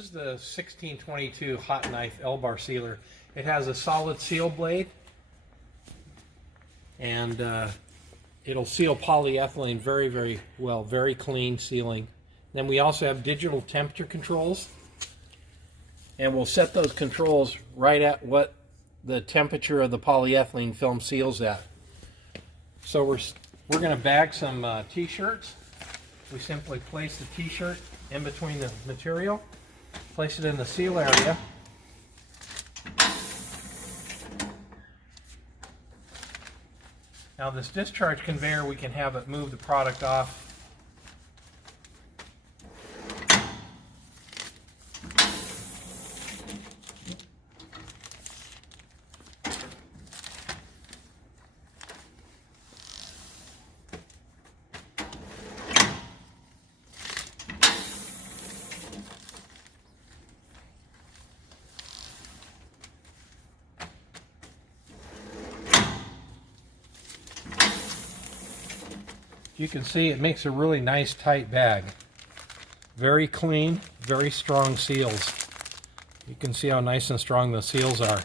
This is the 1622 Hot Knife L-bar sealer. It has a solid seal blade, and it'll seal polyethylene very, very well, very clean sealing. Then we also have digital temperature controls, and we'll set those controls right at what the temperature of the polyethylene film seals at. So we're going to bag some t-shirts. We simply place the t-shirt in between the material, place it in the seal area, now this discharge conveyor, we can have it move the product off. You can see it makes a really nice tight bag. Very clean, very strong seals. You can see how nice and strong the seals are.